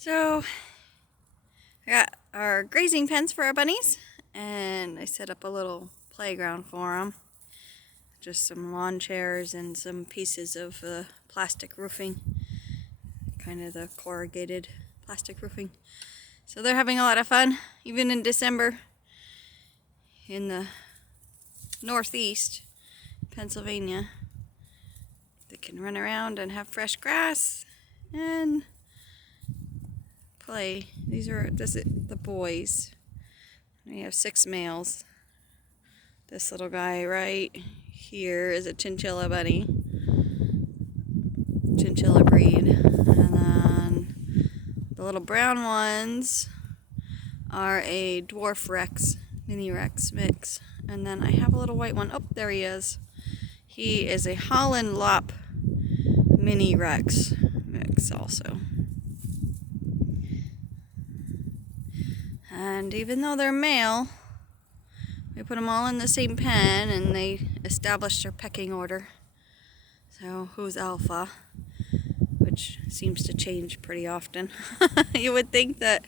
So I got our grazing pens for our bunnies, and I set up a little playground for them. Just some lawn chairs and some pieces of plastic roofing, kind of the corrugated plastic roofing. So they're having a lot of fun, even in December in the northeast Pennsylvania. They can run around and have fresh grass and play. This is the boys. We have 6 males. This little guy right here is a chinchilla bunny, chinchilla breed, and then the little brown ones are a dwarf rex, mini rex mix, and then I have a little white one. Oh, there he is. He is a Holland Lop mini rex mix also. And even though they're male, we put them all in the same pen and they established their pecking order. So who's alpha, which seems to change pretty often. You would think that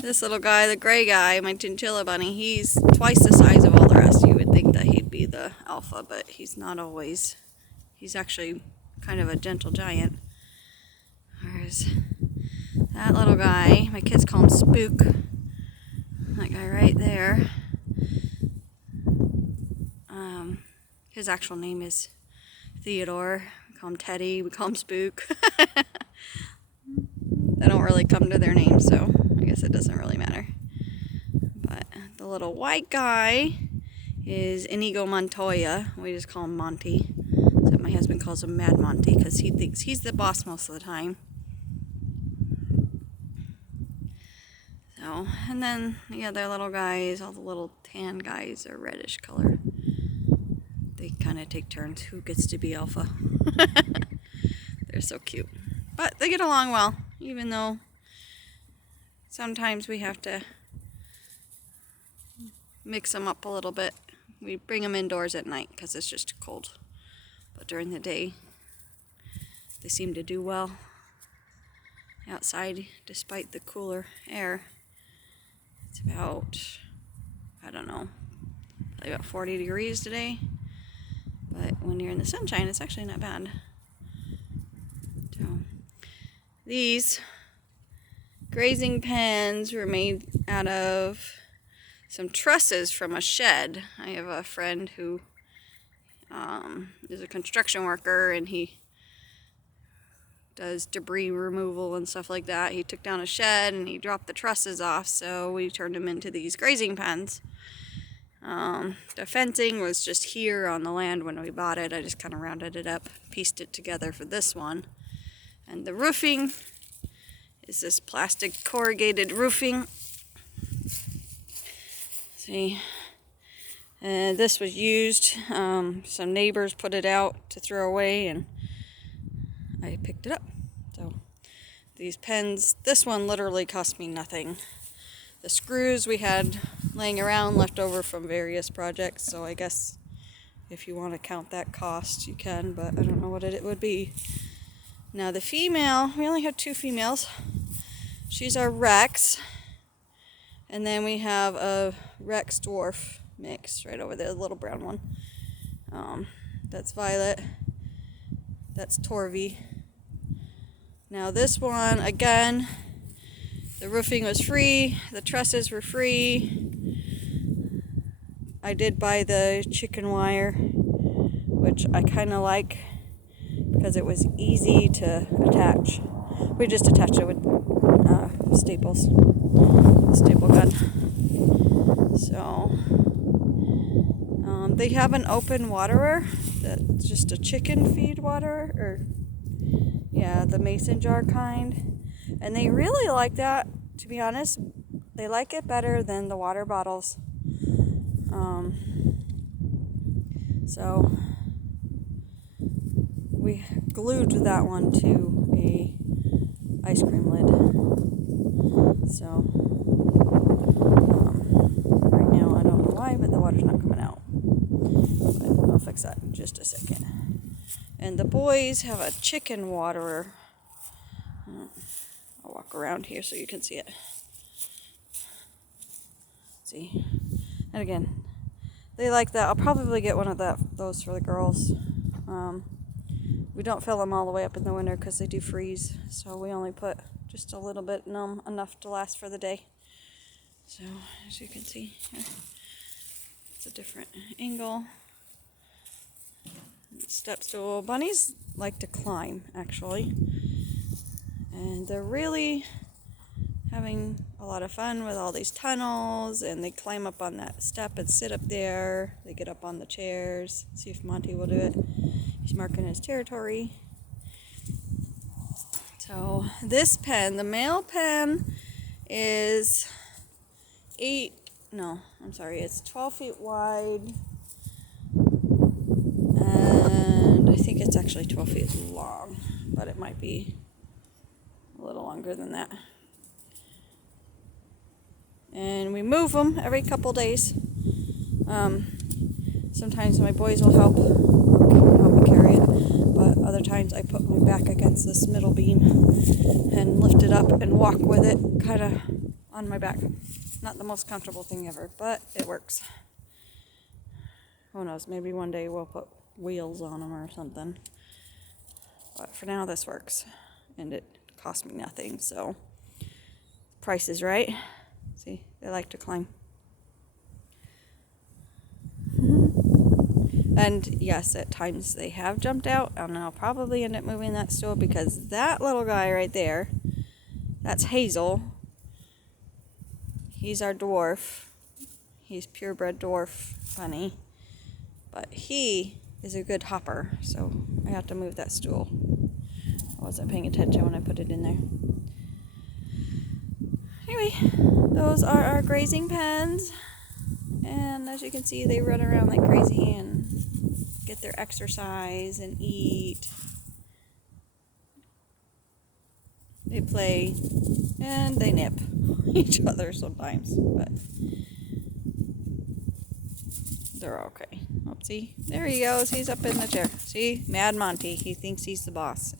this little guy, the gray guy, my chinchilla bunny, he's twice the size of all the rest. You would think that he'd be the alpha, but he's not always. He's actually kind of a gentle giant. Whereas that little guy, my kids call him Spook. That guy right there. His actual name is Theodore. We call him Teddy. We call him Spook. They don't really come to their names, so I guess it doesn't really matter. But the little white guy is Inigo Montoya. We just call him Monty. So my husband calls him Mad Monty because he thinks he's the boss most of the time. So, and then the other little guys, all the little tan guys are reddish color. They kind of take turns who gets to be alpha. They're so cute. But they get along well, even though sometimes we have to mix them up a little bit. We bring them indoors at night because it's just too cold. But during the day, they seem to do well outside despite the cooler air. It's about, I don't know, probably about 40 degrees today. But when you're in the sunshine, it's actually not bad. So, these grazing pens were made out of some trusses from a shed. I have a friend who is a construction worker, and he does debris removal and stuff like that. He took down a shed and he dropped the trusses off, so we turned them into these grazing pens. The fencing was just here on the land when we bought it. I just kind of rounded it up, pieced it together for this one. And the roofing is this plastic corrugated roofing. See, this was used. Some neighbors put it out to throw away, and I picked it up. So these pens, this one literally cost me nothing. The screws we had laying around left over from various projects, so I guess if you want to count that cost, you can, but I don't know what it would be. Now the female, we only have 2 females. She's our Rex, and then we have a Rex dwarf mix right over there, the little brown one. That's Violet. That's Torvy. Now this one, again, the roofing was free, the trusses were free. I did buy the chicken wire, which I kind of like because it was easy to attach. We just attached it with staples, staple gun. So they have an open waterer that's just a chicken feed waterer, or the mason jar kind. And they really like that, to be honest. They like it better than the water bottles. So we glued that one to a ice cream lid. So right now I don't know why, but the water's not coming out. But I'll fix that in just a second. And the boys have a chicken waterer. I'll walk around here so you can see it. See, and again, they like that. I'll probably get one of those for the girls. We don't fill them all the way up in the winter because they do freeze, so we only put just a little bit in them, enough to last for the day. So as you can see here, it's a different angle. Step stool. Bunnies like to climb, actually, and they're really having a lot of fun with all these tunnels, and they climb up on that step and sit up there. They get up on the chairs. See if Monty will do it. He's marking his territory. So this pen, the male pen, is it's 12 feet wide, and I think it's actually 12 feet long, but it might be a little longer than that. And we move them every couple days. Sometimes my boys will help me carry it, but other times I put my back against this middle beam and lift it up and walk with it kind of on my back. Not the most comfortable thing ever, but it works. Who knows, maybe one day we'll put wheels on them or something. But for now this works, and it cost me nothing, so price is right. See, they like to climb. And yes, at times they have jumped out, and I'll probably end up moving that stool because that little guy right there, that's Hazel. He's our dwarf. He's purebred dwarf bunny. But he is a good hopper, so I have to move that stool. I wasn't paying attention when I put it in there. Anyway, those are our grazing pens. And as you can see, they run around like crazy and get their exercise and eat. They play and they nip each other sometimes, but they're okay. Oopsie. There he goes. He's up in the chair. See? Mad Monty. He thinks he's the boss.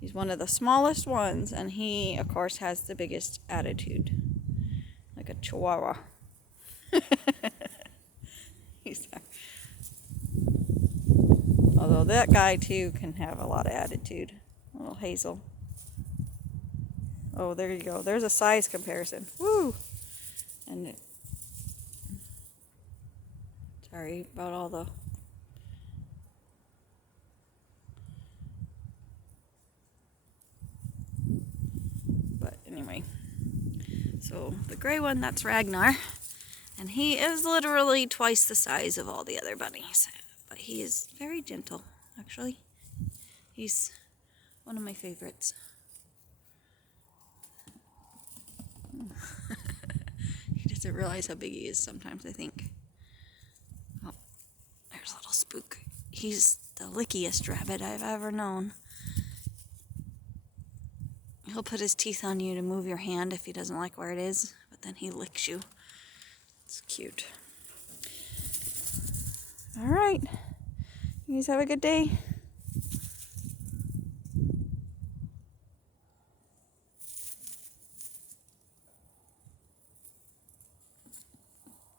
He's one of the smallest ones, and he, of course, has the biggest attitude. Like a chihuahua. Although that guy too can have a lot of attitude. Little Hazel. Oh, there you go. There's a size comparison. Woo! And sorry about all the but anyway. So the gray one, that's Ragnar. And he is literally twice the size of all the other bunnies. But he is very gentle, actually. He's one of my favorites. He doesn't realize how big he is sometimes, I think. Oh, there's a little Spook. He's the lickiest rabbit I've ever known. He'll put his teeth on you to move your hand if he doesn't like where it is, but then he licks you. It's cute. All right. You guys have a good day.